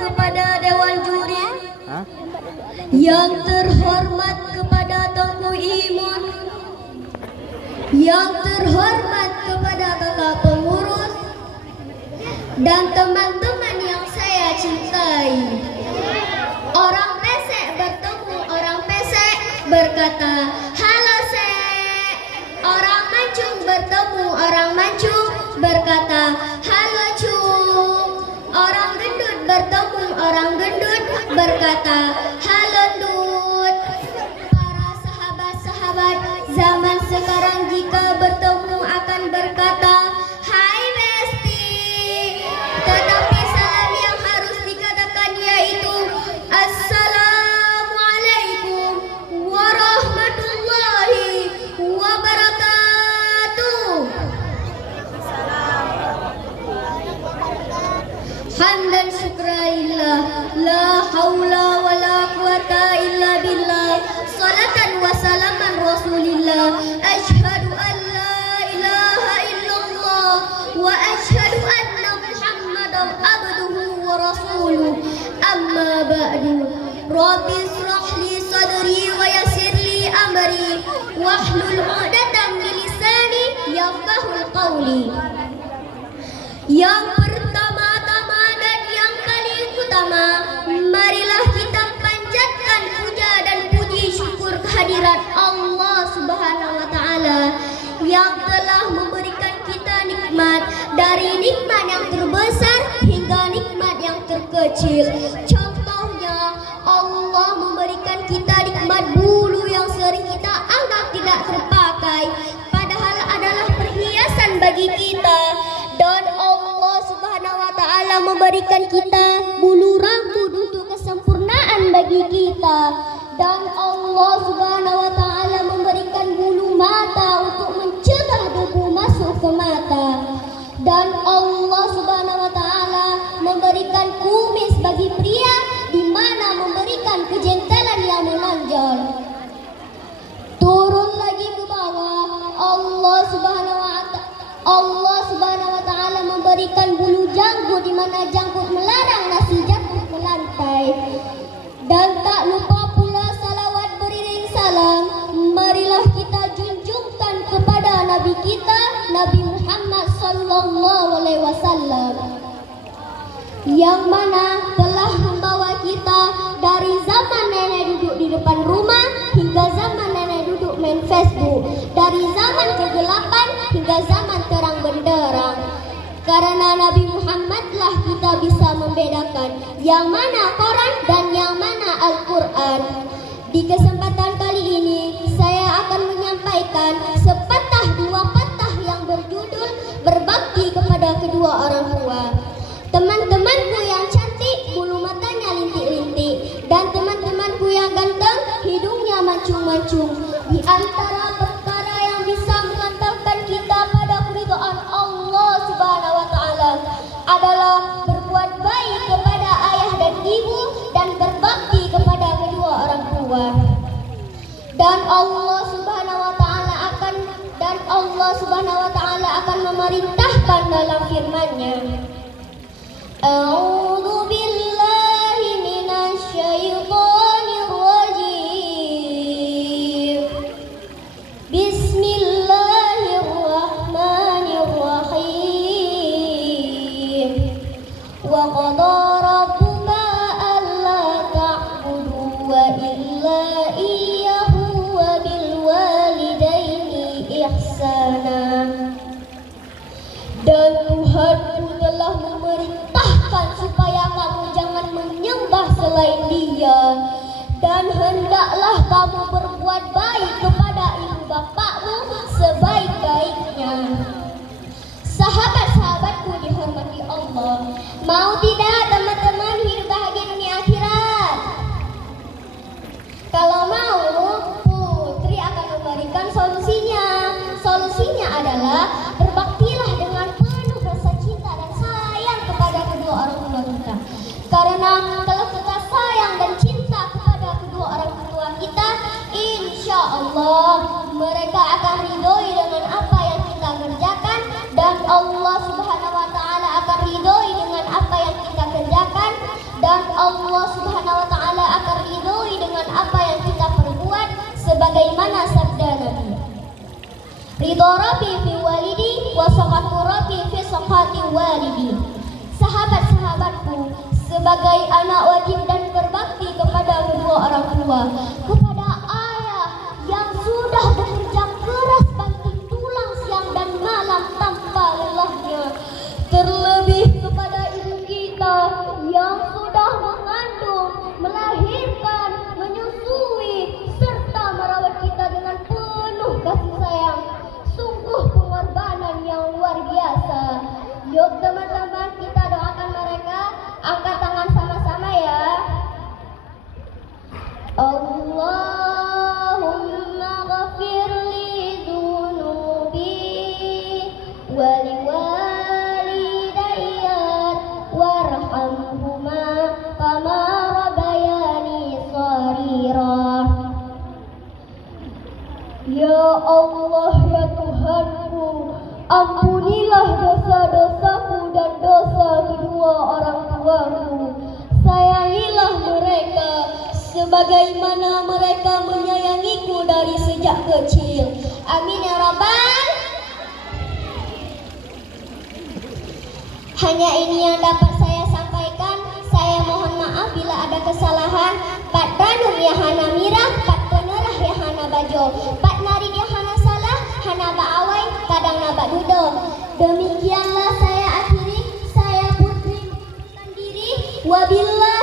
kepada Dewan Juri, yang terhormat kepada Tengku Imun, yang terhormat kepada kakak pengurus, dan teman-teman yang saya cintai. Orang pesek bertemu orang pesek berkata, "Halo Sek." Orang mancung bertemu orang mancung berkata, "Halo Cung." Orang gendut bertemu orang gendut berkata, "Halo Ndut." Para sahabat-sahabat zaman sekarang jika bertemu akan berkata, "Hai Besti." Tetapi salam yang harus dikatakan yaitu Assalamualaikum warahmatullahi wabarakatuh. Hamdan syukralillah, la haula wa la quwata illa billah, salatan wa salaman rasulillah, ashhadu an la ilaha illallah wa ashhadu anna muhammadan abduhu wa rasuluh, amma ba'du. Rabbi israh li sadri wa yassir li amri wahlul 'uqdatam min lisani yafqahul qawli. Yang pertama-tama dan yang paling utama, marilah kita panjatkan puja dan puji syukur kehadirat Allah Subhanahu wa taala yang telah memberikan kita nikmat, dari nikmat yang terbesar hingga nikmat yang terkecil. Contohnya, Allah memberikan kita nikmat bulu yang sering kita anggap tidak terpakai, padahal adalah perhiasan bagi kita. Dan Allah Subhanahu wa taala memberikan kita bulu rambut untuk kesempurnaan bagi kita. Dan Allah Subhanahu wa taala memberikan bulu mata untuk mencegah debu masuk ke mata. Dan Allah Subhanahu wa taala memberikan kumis bagi pria, di mana memberikan kejengkelan yang menonjol. Turun lagi ke bawah, Allah Subhanahu wa taala memberikan bulu janggut, di mana janggut melarang nasi jatuh ke lantai. Dan tak lupa pula salawat beriring salam, marilah kita junjungkan kepada Nabi kita, Nabi Muhammad sallallahu alaihi wasallam, yang mana telah membawa kita dari zaman nenek duduk di depan rumah hingga zaman nenek duduk main Facebook, dari zaman kegelapan hingga zaman terang benderang. Karena Nabi Muhammadlah kita bisa membedakan yang mana Quran dan yang mana Al-Quran. Di kesempatan kali ini saya akan menyampaikan sepatah dua patah yang berjudul berbakti kepada kedua orang tua. Teman-temanku yang cantik, bulu matanya lintik-lintik, dan teman-temanku yang ganteng, hidungnya mancung-mancung. Di antara perkara yang bisa mengantarkan kita pada keridhaan Allah Subhanahu wa taala adalah berbuat baik kepada ayah dan ibu dan berbakti kepada kedua orang tua. Dan Allah Subhanahu wa taala akan memerintahkan dalam firman-Nya, A'udzu billahi minasy syaithanir rajim. Bismillahirrahmanirrahim. Wa qada rabbuka alla ta'budu wa illa iyyahu wa bil walidaini ihsana. Dan Tuhanmu telah memerintahkan supaya kamu jangan menyembah selain Dia, dan hendaklah kamu berbuat baik kepada ibu bapakmu sebaik-baiknya. Sahabat-sahabatku dihormati Allah, mau tidak teman-teman hidup bahagia dunia akhirat? Kalau mau, Putri akan memberikan solusinya. Solusinya adalah berbaktilah dengan penuh rasa cinta dan sayang kepada kedua orang tua kita. Karena kalau kita sayang dan cinta kepada kedua orang tua kita, insya Allah mereka akan ridhoi dengan apa yang kita kerjakan, dan Allah Subhanahu wa taala akan ridhoi dengan apa yang kita sebagaimana sabda Nabi, ridho Rabbi fi walidi wa sakhatu Rabbi fi sakhati walidi. Sahabat-sahabatku, sebagai anak wajib dan berbakti kepada kedua orang tua, kepada ayah yang sudah bekerja keras banting tulang siang dan malam tanpa lelahnya, terlebih kepada ibu kita yang sudah mengandung, melahirkan, menyusui, serta merawat kita dengan penuh kasih sayang. Sungguh pengorbanan yang luar biasa. Yuk teman-teman, kita doakan mereka. Angkat tangan sama-sama ya. Allahumma ghafir li dhunubi wa liwalidayya warhamhuma kama rabbayani shaghira. Ya Allah, ya Tuhanku, ampunilah dosa-dosaku dan dosa kedua orang tuaku. Sayangilah mereka sebagaimana mereka menyayangiku dari sejak kecil. Amin ya Rabbal. Hanya ini yang dapat saya sampaikan. Saya mohon maaf bila ada kesalahan. Pat Ranur ya hana mirah, pat penerah ya hana bajo, pat narid ya hana salah, hana ba'awai, kadang nabak dudo. Demikianlah saya akhiri. Saya Putri mengundurkan diri. Wabillah.